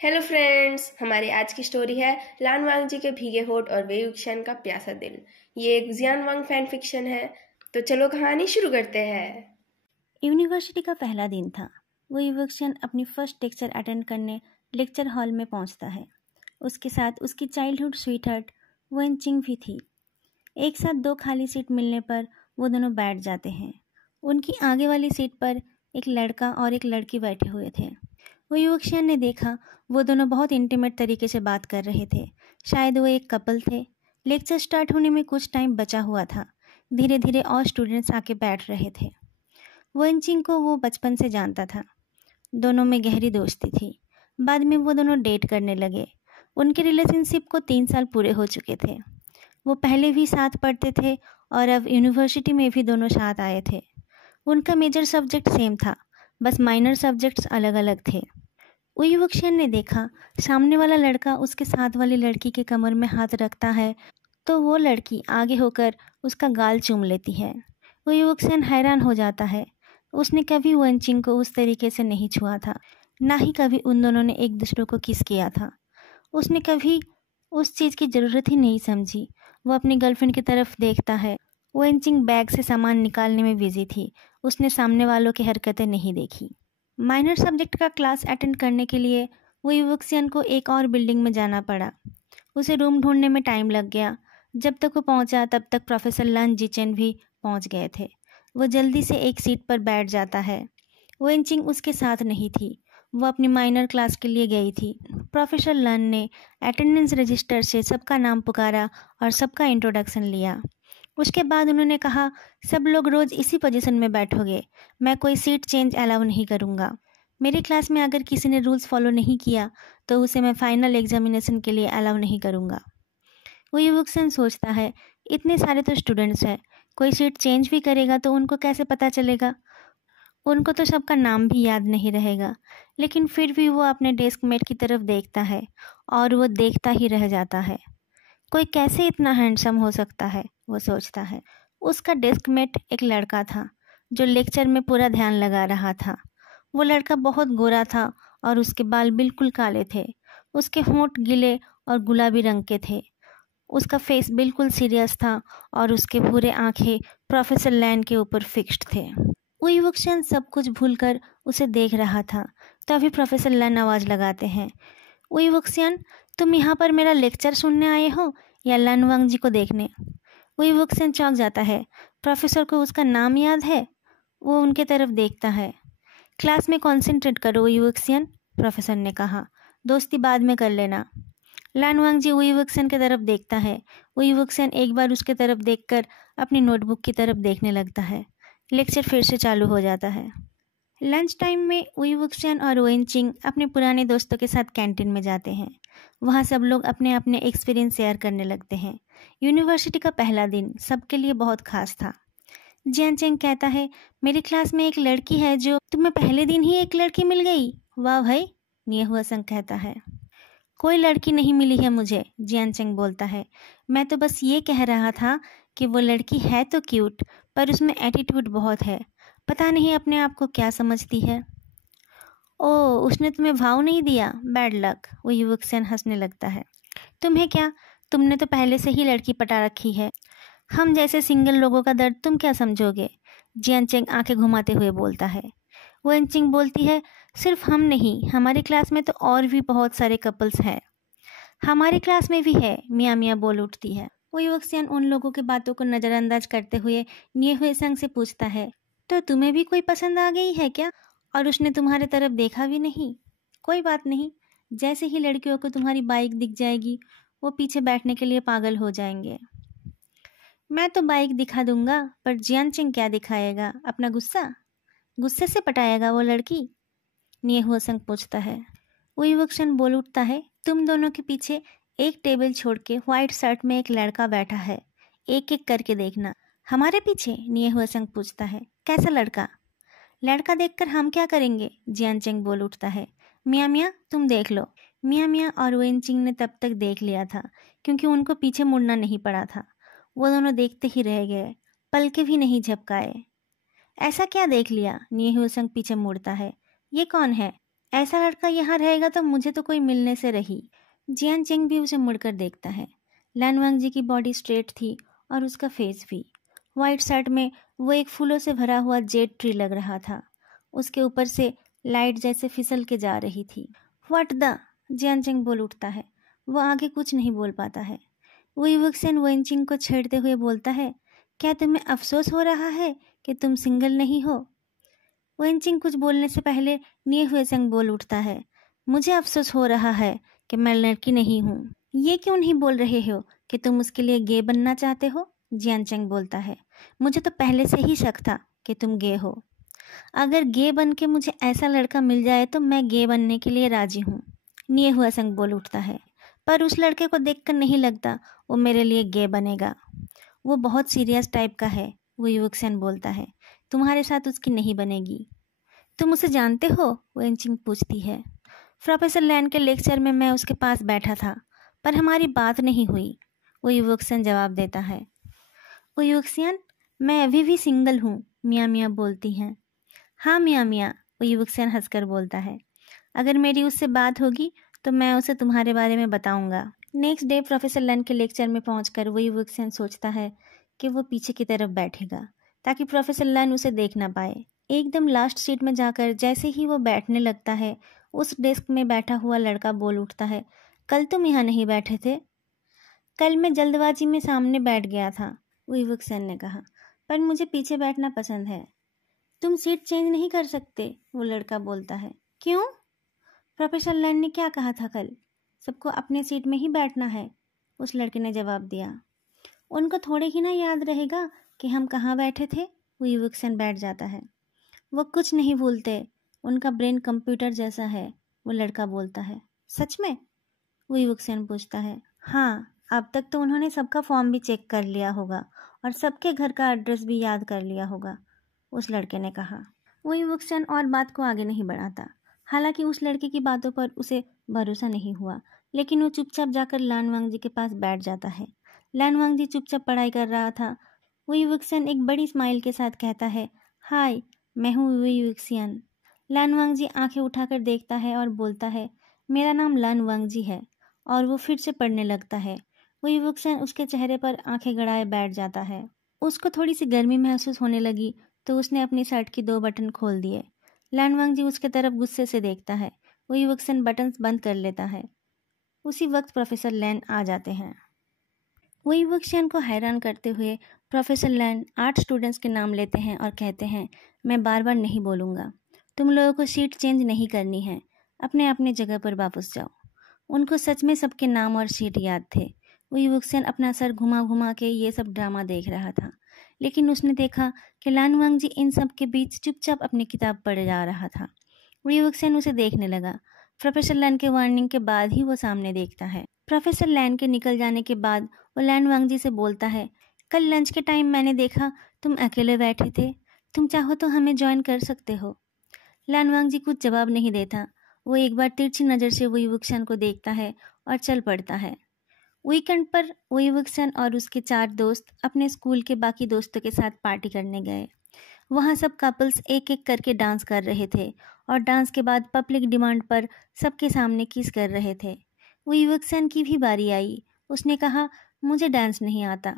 Hello friends, हमारी आज की स्टोरी है लान वांग जी के भीगे होठ और वे युक्शन का प्यासा दिल। ये एक जियान वांग फैन फिक्शन है। तो चलो कहानी शुरू करते हैं। यूनिवर्सिटी का पहला दिन था। वो युवक्षण अपनी फर्स्ट लेक्चर अटेंड करने लेक्चर हॉल में पहुंचता है। उसके साथ उसकी चाइल्डहुड स्वीटहार्ट वन चिंग भी थी। एक साथ दो खाली सीट मिलने पर वो दोनों बैठ जाते हैं। उनकी आगे वाली सीट पर एक लड़का और एक लड़की बैठे हुए थे। वो युवक्षण ने देखा वो दोनों बहुत इंटीमेट तरीके से बात कर रहे थे। शायद वो एक कपल थे। लेक्चर स्टार्ट होने में कुछ टाइम बचा हुआ था। धीरे धीरे और स्टूडेंट्स आके बैठ रहे थे। वनचिंग को वो बचपन से जानता था। दोनों में गहरी दोस्ती थी। बाद में वो दोनों डेट करने लगे। उनके रिलेशनशिप को 3 साल पूरे हो चुके थे। वो पहले भी साथ पढ़ते थे और अब यूनिवर्सिटी में भी दोनों साथ आए थे। उनका मेजर सब्जेक्ट सेम था, बस माइनर सब्जेक्ट्स अलग अलग थे। युवक्षण ने देखा सामने वाला लड़का उसके साथ वाली लड़की के कमर में हाथ रखता है तो वो लड़की आगे होकर उसका गाल चूम लेती है। वो युवक्षण हैरान हो जाता है। उसने कभी वंचिंग को उस तरीके से नहीं छुआ था, ना ही कभी उन दोनों ने एक दूसरे को किस किया था। उसने कभी उस चीज़ की ज़रूरत ही नहीं समझी। वो अपनी गर्लफ्रेंड की तरफ देखता है। वंचिंग बैग से सामान निकालने में बिजी थी। उसने सामने वालों की हरकतें नहीं देखी। माइनर सब्जेक्ट का क्लास अटेंड करने के लिए वो युवक्षण को एक और बिल्डिंग में जाना पड़ा। उसे रूम ढूंढने में टाइम लग गया। जब तक वो पहुंचा तब तक प्रोफेसर लन जिचेन भी पहुंच गए थे। वो जल्दी से एक सीट पर बैठ जाता है। वेंचिंग उसके साथ नहीं थी। वो अपनी माइनर क्लास के लिए गई थी। प्रोफेसर लन ने अटेंडेंस रजिस्टर से सबका नाम पुकारा और सबका इंट्रोडक्शन लिया। उसके बाद उन्होंने कहा, सब लोग रोज़ इसी पोजीशन में बैठोगे। मैं कोई सीट चेंज अलाउ नहीं करूँगा। मेरी क्लास में अगर किसी ने रूल्स फॉलो नहीं किया तो उसे मैं फाइनल एग्जामिनेशन के लिए अलाउ नहीं करूँगा। वो युवक्षण सोचता है, इतने सारे तो स्टूडेंट्स हैं, कोई सीट चेंज भी करेगा तो उनको कैसे पता चलेगा। उनको तो सबका नाम भी याद नहीं रहेगा। लेकिन फिर भी वो अपने डेस्क मेट की तरफ देखता है और वो देखता ही रह जाता है। कोई कैसे इतना हैंडसम हो सकता है, वो सोचता है। उसका डेस्क मेट एक लड़का था जो लेक्चर में पूरा ध्यान लगा रहा था। वो लड़का बहुत गोरा था और उसके बाल बिल्कुल काले थे। उसके होंठ गीले और गुलाबी रंग के थे। उसका फेस बिल्कुल सीरियस था और उसके भूरे आंखें प्रोफेसर लैन के ऊपर फिक्स्ड थे। युवक्षण सब कुछ भूलकर उसे देख रहा था। तभी प्रोफेसर लैन आवाज़ लगाते हैं, युवक्षण, तुम यहाँ पर मेरा लेक्चर सुनने आए हो या लन वांग जी को देखने? युवक्षण चौंक जाता है। प्रोफेसर को उसका नाम याद है। वो उनके तरफ देखता है। क्लास में कॉन्सेंट्रेट करो युवक्षण, प्रोफेसर ने कहा। दोस्ती बाद में कर लेना। लन वांग जी युवक्षण की तरफ देखता है। युवक्षण एक बार उसके तरफ देखकर अपनी नोटबुक की तरफ देखने लगता है। लेक्चर फिर से चालू हो जाता है। लंच टाइम में युवक्षण और वेंचिंग अपने पुराने दोस्तों के साथ कैंटीन में जाते हैं। वहाँ सब लोग अपने अपने एक्सपीरियंस शेयर करने लगते हैं। यूनिवर्सिटी का पहला दिन सबके लिए बहुत खास था। जियान चेंग कहता है, मेरी क्लास में एक लड़की है जो तुम्हें पहले दिन ही एक लड़की मिल गई। वाह भाई, निये हुआ संग कहता है। कोई लड़की नहीं मिली है मुझे, जियान चेंग बोलता है। मैं तो बस ये कह रहा था कि वो लड़की है तो क्यूट, पर उसमें एटीट्यूड बहुत है। पता नहीं अपने आप को क्या समझती है। ओह, उसने तुम्हें भाव नहीं दिया, बैड लक, वो युवक्षण हंसने लगता है। तुम्हें क्या, तुमने तो पहले से ही लड़की पटा रखी है। हम जैसे सिंगल लोगों का दर्द तुम क्या समझोगे, जियान चेंग आंखें घुमाते हुए बोलता है। वन चिंग बोलती है, सिर्फ हम नहीं, हमारी क्लास में तो और भी बहुत सारे कपल्स हैं। हमारी क्लास में भी है, मियाँ मियाँ बोल उठती है। वो युवक्षण उन लोगों की बातों को नज़रअंदाज करते हुए निये हुए संग से पूछता है, तो तुम्हें भी कोई पसंद आ गई है क्या? और उसने तुम्हारे तरफ देखा भी नहीं? कोई बात नहीं, जैसे ही लड़कियों को तुम्हारी बाइक दिख जाएगी वो पीछे बैठने के लिए पागल हो जाएंगे। मैं तो बाइक दिखा दूंगा, पर जियान चिंग क्या दिखाएगा, अपना गुस्सा? गुस्से से पटाएगा वो लड़की? निये हुआ संग पूछता है। वो युवक्षण बोल उठता है, तुम दोनों के पीछे एक टेबल छोड़ के व्हाइट शर्ट में एक लड़का बैठा है, एक एक करके देखना। हमारे पीछे? निये हुआ संग पूछता है। कैसा लड़का? लड़का देखकर हम क्या करेंगे, जियान चेंग बोल उठता है। मियाँ मियाँ तुम देख लो। मियाँ मियाँ और वेन चिंग ने तब तक देख लिया था क्योंकि उनको पीछे मुड़ना नहीं पड़ा था। वो दोनों देखते ही रह गए, पलके भी नहीं झपकाए। ऐसा क्या देख लिया? निये हुए संग पीछे मुड़ता है। ये कौन है? ऐसा लड़का यहाँ रहेगा तो मुझे तो कोई मिलने से रही। जियान चेंग भी उसे मुड़कर देखता है। लैन वांगजी की बॉडी स्ट्रेट थी और उसका फेस भी। वाइट शर्ट में वो एक फूलों से भरा हुआ जेड ट्री लग रहा था। उसके ऊपर से लाइट जैसे फिसल के जा रही थी। व्हाट द, जियान चेंग बोल उठता है। वो आगे कुछ नहीं बोल पाता है। वो युवक्सेन वेनचिंग को छेड़ते हुए बोलता है, क्या तुम्हें अफसोस हो रहा है कि तुम सिंगल नहीं हो? वेनचिंग कुछ बोलने से पहले निये हुए संग बोल उठता है, मुझे अफसोस हो रहा है कि मैं लड़की नहीं हूँ। ये क्यों नहीं बोल रहे हो कि तुम उसके लिए गे बनना चाहते हो? जियान चेंग बोलता है, मुझे तो पहले से ही शक था कि तुम गे हो। अगर गे बन के मुझे ऐसा लड़का मिल जाए तो मैं गे बनने के लिए राजी हूँ। निये हुआ संग बोल उठता है, पर उस लड़के को देखकर नहीं लगता वो मेरे लिए गे बनेगा। वो बहुत सीरियस टाइप का है, वो युवक्सेन बोलता है, तुम्हारे साथ उसकी नहीं बनेगी। तुम उसे जानते हो? वेनचिंग पूछती है। प्रोफेसर लैन के लेक्चर में मैं उसके पास बैठा था, पर हमारी बात नहीं हुई, वो युवक्सेन जवाब देता है। वो युवक्सियन, मैं अभी भी सिंगल हूँ, मियाँ मियाँ बोलती हैं। हाँ मियाँ मियाँ, वो युवक्सेन हंसकर बोलता है। अगर मेरी उससे बात होगी तो मैं उसे तुम्हारे बारे में बताऊंगा। नेक्स्ट डे प्रोफेसर लैन के लेक्चर में पहुंचकर वो युवक्सेन सोचता है कि वो पीछे की तरफ बैठेगा ताकि प्रोफेसर लैन उसे देख ना पाए। एकदम लास्ट सीट में जाकर जैसे ही वो बैठने लगता है, उस डेस्क में बैठा हुआ लड़का बोल उठता है, कल तुम यहाँ नहीं बैठे थे? कल मैं जल्दबाजी में सामने बैठ गया था, वो युवक्सेन ने कहा, पर मुझे पीछे बैठना पसंद है। तुम सीट चेंज नहीं कर सकते, वो लड़का बोलता है। क्यों? प्रोफेसर लैन ने क्या कहा था कल? सबको अपने सीट में ही बैठना है, उस लड़के ने जवाब दिया। उनको थोड़े ही ना याद रहेगा कि हम कहाँ बैठे थे, वो युवक्सेन बैठ जाता है। वो कुछ नहीं भूलते, उनका ब्रेन कंप्यूटर जैसा है, वो लड़का बोलता है। सच में? वो युवक्सेन पूछता है। हाँ, अब तक तो उन्होंने सबका फॉर्म भी चेक कर लिया होगा और सबके घर का एड्रेस भी याद कर लिया होगा, उस लड़के ने कहा। वो युवक्सेन और बात को आगे नहीं बढ़ाता। हालांकि उस लड़के की बातों पर उसे भरोसा नहीं हुआ, लेकिन वो चुपचाप जाकर लान वांगजी के पास बैठ जाता है। लान वांगजी चुपचाप पढ़ाई कर रहा था। वो युवक्सेन एक बड़ी स्माइल के साथ कहता है, हाय, मैं हूँ वो युवक्सियन। लान वांगजी आंखें उठाकर देखता है और बोलता है, मेरा नाम लान वांगजी है, और वो फिर से पढ़ने लगता है। वो युवक्सेन उसके चेहरे पर आंखें गड़ाए बैठ जाता है। उसको थोड़ी सी गर्मी महसूस होने लगी तो उसने अपनी शर्ट की 2 बटन खोल दिए। लैन वांगजी उसके तरफ गुस्से से देखता है। वो युवक्सेन बटन्स बंद कर लेता है। उसी वक्त प्रोफेसर लैन आ जाते हैं। वो युवक्सेन को हैरान करते हुए प्रोफेसर लैन 8 स्टूडेंट्स के नाम लेते हैं और कहते हैं, मैं बार बार नहीं बोलूँगा, तुम लोगों को सीट चेंज नहीं करनी है, अपने अपने जगह पर वापस जाओ। उनको सच में सबके नाम और सीट याद थे। वो युवक्सेन अपना सर घुमा घुमा के ये सब ड्रामा देख रहा था, लेकिन उसने देखा कि लान वांगजी इन सब के बीच चुपचाप अपनी किताब पढ़े जा रहा था। वो युवक्सेन उसे देखने लगा। प्रोफेसर लैन के वार्निंग के बाद ही वो सामने देखता है। प्रोफेसर लैन के निकल जाने के बाद वो लान वांगजी से बोलता है, कल लंच के टाइम मैंने देखा तुम अकेले बैठे थे, तुम चाहो तो हमें ज्वाइन कर सकते हो। लान वांगजी कुछ जवाब नहीं देता। वो एक बार तिरछी नज़र से वो युवक्सेन को देखता है और चल पड़ता है। वीकेंड पर वो युवक्सेन और उसके 4 दोस्त अपने स्कूल के बाकी दोस्तों के साथ पार्टी करने गए। वहाँ सब कपल्स एक एक करके डांस कर रहे थे और डांस के बाद पब्लिक डिमांड पर सबके सामने किस कर रहे थे। वो युवक्सेन की भी बारी आई। उसने कहा, मुझे डांस नहीं आता।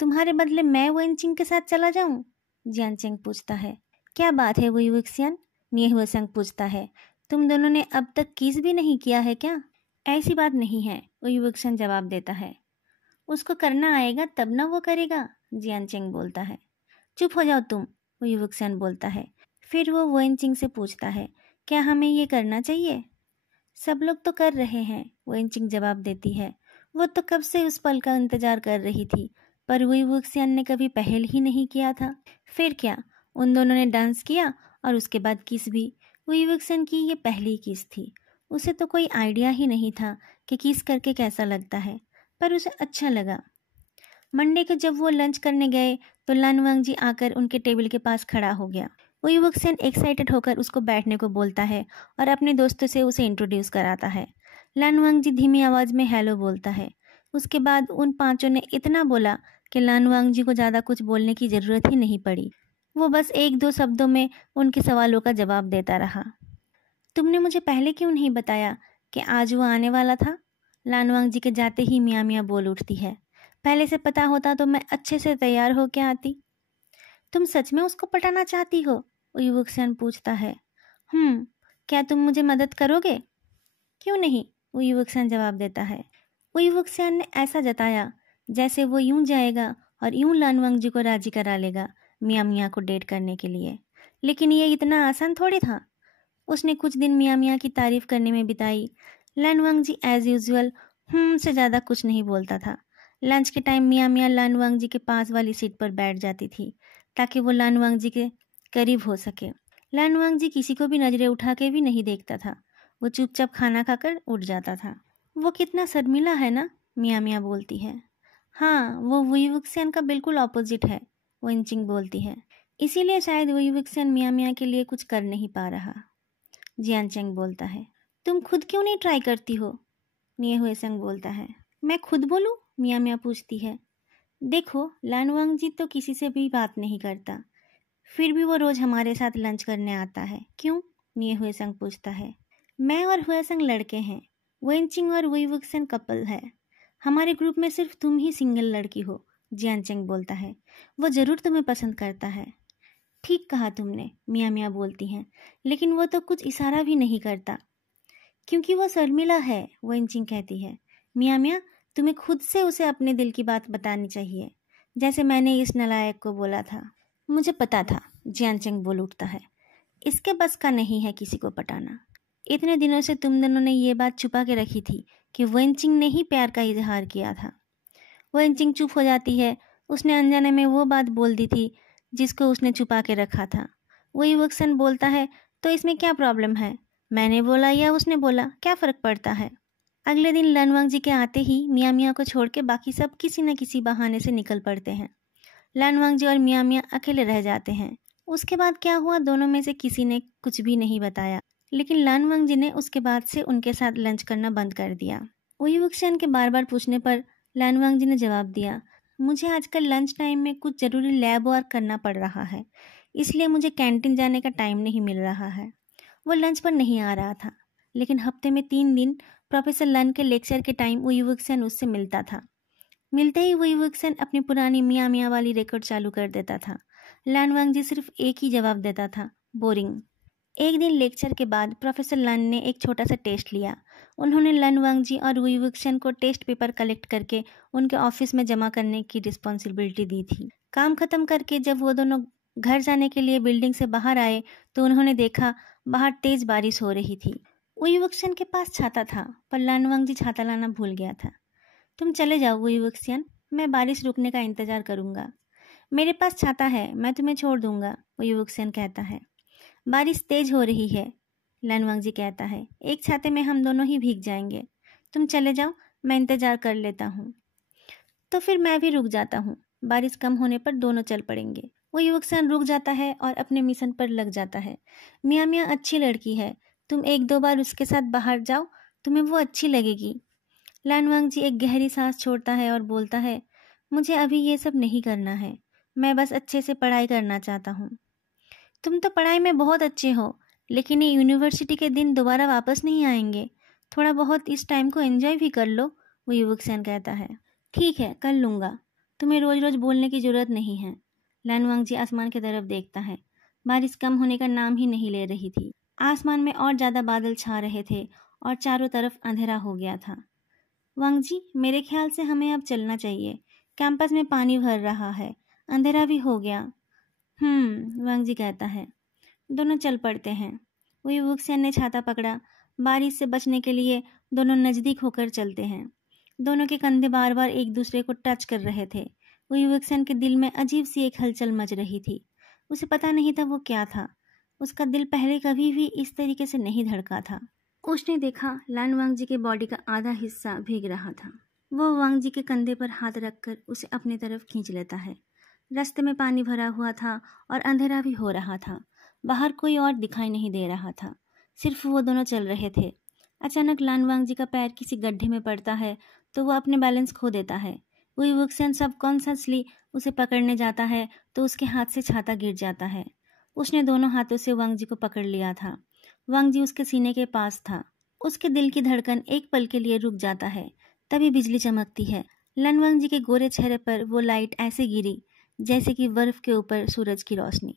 तुम्हारे बदले मैं वेनचिंग के साथ चला जाऊं? जियान चेंग पूछता है। क्या बात है वो युवक्सेन? निये हुए संग पूछता है। तुम दोनों ने अब तक किस भी नहीं किया है क्या? ऐसी बात नहीं है, वो युवक्सेन जवाब देता है। उसको करना आएगा तब ना वो करेगा, जियान चेंग बोलता है। चुप हो जाओ तुम, वो युवक्सेन बोलता है। फिर वो वेनचिंग से पूछता है, क्या हमें ये करना चाहिए? सब लोग तो कर रहे हैं, वेनचिंग जवाब देती है। वो तो कब से उस पल का इंतजार कर रही थी, पर वो युवक्सेन ने कभी पहल ही नहीं किया था। फिर क्या, उन दोनों ने डांस किया और उसके बाद किस भी। वो युवक्सेन की ये पहली किस थी। उसे तो कोई आइडिया ही नहीं था कि किस करके कैसा लगता है, पर उसे अच्छा लगा। मंडे को जब वो लंच करने गए तो लान वांगजी आकर उनके टेबल के पास खड़ा हो गया। वो युवक्सेन एक्साइटेड होकर उसको बैठने को बोलता है और अपने दोस्तों से उसे इंट्रोड्यूस कराता है। लान वांगजी धीमी आवाज़ में हेलो बोलता है। उसके बाद उन 5 ने इतना बोला कि लान वांगजी को ज़्यादा कुछ बोलने की ज़रूरत ही नहीं पड़ी। वो बस 1-2 शब्दों में उनके सवालों का जवाब देता रहा। तुमने मुझे पहले क्यों नहीं बताया कि आज वो आने वाला था? लानवांग जी के जाते ही मियाँ मियाँ बोल उठती है। पहले से पता होता तो मैं अच्छे से तैयार होके आती। तुम सच में उसको पटाना चाहती हो? वही वुक्सन पूछता है। क्या तुम मुझे मदद करोगे? क्यों नहीं, वही वुक्सन जवाब देता है। वही वुक्सन ने ऐसा जताया जैसे वो यूं जाएगा और यूं लानवांग जी को राजी करा लेगा मियाँ मियाँ को डेट करने के लिए। लेकिन ये इतना आसान थोड़ी था। उसने कुछ दिन मियाँ मियाँ की तारीफ करने में बिताई। लानवांग जी एज यूजुअल से ज़्यादा कुछ नहीं बोलता था। लंच के टाइम मियाँ मियाँ लानवांग जी के पास वाली सीट पर बैठ जाती थी ताकि वो लानवांग जी के करीब हो सके। लानवांग जी किसी को भी नजरें उठा के भी नहीं देखता था। वो चुपचाप खाना खाकर उठ जाता था। वो कितना शर्मिला है ना, मियाँ मियाँ बोलती है। हाँ, वो वुई वुक्सन का बिल्कुल ऑपोजिट है, वेनचिंग बोलती है। इसीलिए शायद वुई वुक्सन मियाँ मियाँ के लिए कुछ कर नहीं पा रहा, जियानचेंग बोलता है। तुम खुद क्यों नहीं ट्राई करती हो? निये हुएसंग बोलता है। मैं खुद बोलूं? मियाँ मियाँ पूछती है। देखो, लानवांग जी तो किसी से भी बात नहीं करता, फिर भी वो रोज हमारे साथ लंच करने आता है। क्यों? निये हुएसंग पूछता है। मैं और हुएसंग लड़के हैं, वेनचिंग और वुई वुक्सन कपल है। हमारे ग्रुप में सिर्फ तुम ही सिंगल लड़की हो, जियानचेंग बोलता है। वो जरूर तुम्हें पसंद करता है। ठीक कहा तुमने, मियाँ मियाँ बोलती हैं। लेकिन वो तो कुछ इशारा भी नहीं करता क्योंकि वो शर्मिला है, वेनचिंग कहती है। मियाँ मियाँ, तुम्हें खुद से उसे अपने दिल की बात बतानी चाहिए, जैसे मैंने इस नालायक को बोला था। मुझे पता था, जियानचेंग बोल उठता है। इसके बस का नहीं है किसी को पटाना। इतने दिनों से तुम दोनों ने ये बात छुपा के रखी थी कि वेनचिंग ने ही प्यार का इजहार किया था। वेनचिंग चुप हो जाती है। उसने अनजाने में वो बात बोल दी थी जिसको उसने छुपा के रखा था। वही वक्सन बोलता है, तो इसमें क्या प्रॉब्लम है? मैंने बोला या उसने बोला, क्या फ़र्क पड़ता है? अगले दिन लानवांग जी के आते ही मियाँ मियाँ को छोड़ के बाकी सब किसी न किसी बहाने से निकल पड़ते हैं। लानवांग जी और मियाँ मियाँ अकेले रह जाते हैं। उसके बाद क्या हुआ, दोनों में से किसी ने कुछ भी नहीं बताया। लेकिन लानवांग जी ने उसके बाद से उनके साथ लंच करना बंद कर दिया। वही वक्सन के बार बार पूछने पर लानवांग जी ने जवाब दिया, मुझे आजकल लंच टाइम में कुछ ज़रूरी लैब वर्क करना पड़ रहा है, इसलिए मुझे कैंटीन जाने का टाइम नहीं मिल रहा है। वो लंच पर नहीं आ रहा था, लेकिन हफ्ते में 3 दिन प्रोफेसर लन के लेक्चर के टाइम वुई वुक्सन उससे मिलता था। मिलते ही वुई वुक्सन अपनी पुरानी मियाँ मियाँ वाली रिकॉर्ड चालू कर देता था। लानवांग जी सिर्फ एक ही जवाब देता था, बोरिंग। एक दिन लेक्चर के बाद प्रोफेसर लन ने एक छोटा सा टेस्ट लिया। उन्होंने लानवांग जी और वुई वुक्सन को टेस्ट पेपर कलेक्ट करके उनके ऑफिस में जमा करने की रिस्पॉन्सिबिलिटी दी थी। काम खत्म करके जब वो दोनों घर जाने के लिए बिल्डिंग से बाहर आए तो उन्होंने देखा बाहर तेज बारिश हो रही थी। वुई वुक्सन के पास छाता था, पर लानवांग जी छाता लाना भूल गया था। तुम चले जाओ वुई वुक्सन, मैं बारिश रुकने का इंतजार करूंगा। मेरे पास छाता है, मैं तुम्हें छोड़ दूंगा, वुई वुक्सन कहता है। बारिश तेज हो रही है, लानवांग जी कहता है। एक छाते में हम दोनों ही भीग जाएंगे। तुम चले जाओ, मैं इंतजार कर लेता हूँ। तो फिर मैं भी रुक जाता हूँ। बारिश कम होने पर दोनों चल पड़ेंगे। वो युवकसन रुक जाता है और अपने मिशन पर लग जाता है। मियाँ मियाँ अच्छी लड़की है, तुम 1-2 बार उसके साथ बाहर जाओ, तुम्हें वो अच्छी लगेगी। लानवांग जी एक गहरी सांस छोड़ता है और बोलता है, मुझे अभी ये सब नहीं करना है, मैं बस अच्छे से पढ़ाई करना चाहता हूँ। तुम तो पढ़ाई में बहुत अच्छे हो, लेकिन ये यूनिवर्सिटी के दिन दोबारा वापस नहीं आएंगे। थोड़ा बहुत इस टाइम को एंजॉय भी कर लो, वो युवकसन कहता है। ठीक है, कर लूँगा, तुम्हें रोज रोज बोलने की ज़रूरत नहीं है। लानवांग जी आसमान की तरफ देखता है। बारिश कम होने का नाम ही नहीं ले रही थी। आसमान में और ज़्यादा बादल छा रहे थे और चारों तरफ अंधेरा हो गया था। वांग जी, मेरे ख्याल से हमें अब चलना चाहिए। कैंपस में पानी भर रहा है, अंधेरा भी हो गया। वांग जी कहता है। दोनों चल पड़ते हैं। वही वुक्सन ने छाता पकड़ा। बारिश से बचने के लिए दोनों नज़दीक होकर चलते हैं। दोनों के कंधे बार बार एक दूसरे को टच कर रहे थे। वही वुक्सन के दिल में अजीब सी एक हलचल मच रही थी। उसे पता नहीं था वो क्या था। उसका दिल पहले कभी भी इस तरीके से नहीं धड़का था। उसने देखा लानवांग जी के बॉडी का आधा हिस्सा भीग रहा था। वो वांग जी के कंधे पर हाथ रखकर उसे अपनी तरफ खींच लेता है। रास्ते में पानी भरा हुआ था और अंधेरा भी हो रहा था। बाहर कोई और दिखाई नहीं दे रहा था, सिर्फ वो दोनों चल रहे थे। अचानक लानवांग जी का पैर किसी गड्ढे में पड़ता है तो वो अपने बैलेंस खो देता है। वही वुक्सन सबकॉन्शियसली उसे पकड़ने जाता है तो उसके हाथ से छाता गिर जाता है। उसने दोनों हाथों से वांग जी को पकड़ लिया था। वांग जी उसके सीने के पास था। उसके दिल की धड़कन एक पल के लिए रुक जाता है। तभी बिजली चमकती है। लन वांग जी के गोरे चेहरे पर वो लाइट ऐसे गिरी जैसे कि बर्फ के ऊपर सूरज की रोशनी।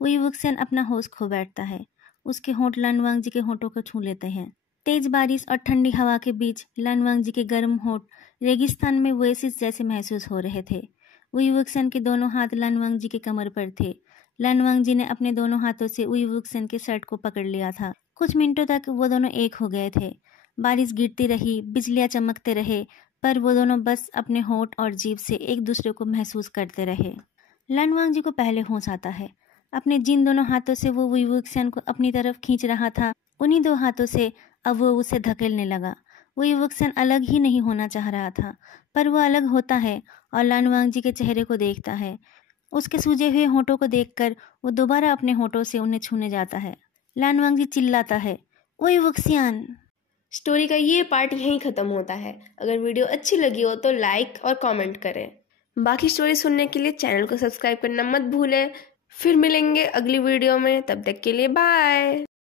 वही वुक्सन अपना होश खो बैठता है। उसके होंठ लन वांग जी के होंठों को छू लेते हैं। तेज बारिश और ठंडी हवा के बीच लन वांग जी के गर्म होंठ रेगिस्तान में ओएसिस जैसे महसूस हो रहे थे। वही वुक्सन के दोनों हाथ लन वांग जी के कमर पर थे। लन वांग जी ने अपने दोनों हाथों से वही वुक्सन के शर्ट को पकड़ लिया था। कुछ मिनटों तक वो दोनों एक हो गए थे। बारिश गिरती रही, बिजलियां चमकते रहे, पर वो दोनों बस अपने होंठ और जीभ से एक दूसरे को महसूस करते रहे। लन वांग जी को पहले होश आता है। अपने जिन दोनों हाथों से वो वही वुक्सन को अपनी तरफ खींच रहा था, उन्हीं दो हाथों से अब वो उसे धकेलने लगा। वही वुक्सन अलग ही नहीं होना चाह रहा था, पर वो अलग होता है और लन वांग जी के चेहरे को देखता है। उसके सूजे हुए होंठों को देखकर वो दोबारा अपने होंठों से उन्हें छूने जाता है। लन वांग जी चिल्लाता है, ओए वुक्सियान। स्टोरी का ये पार्ट यहीं ख़त्म होता है। अगर वीडियो अच्छी लगी हो तो लाइक और कमेंट करें। बाकी स्टोरी सुनने के लिए चैनल को सब्सक्राइब करना मत भूलें। फिर मिलेंगे अगली वीडियो में, तब तक के लिए बाय।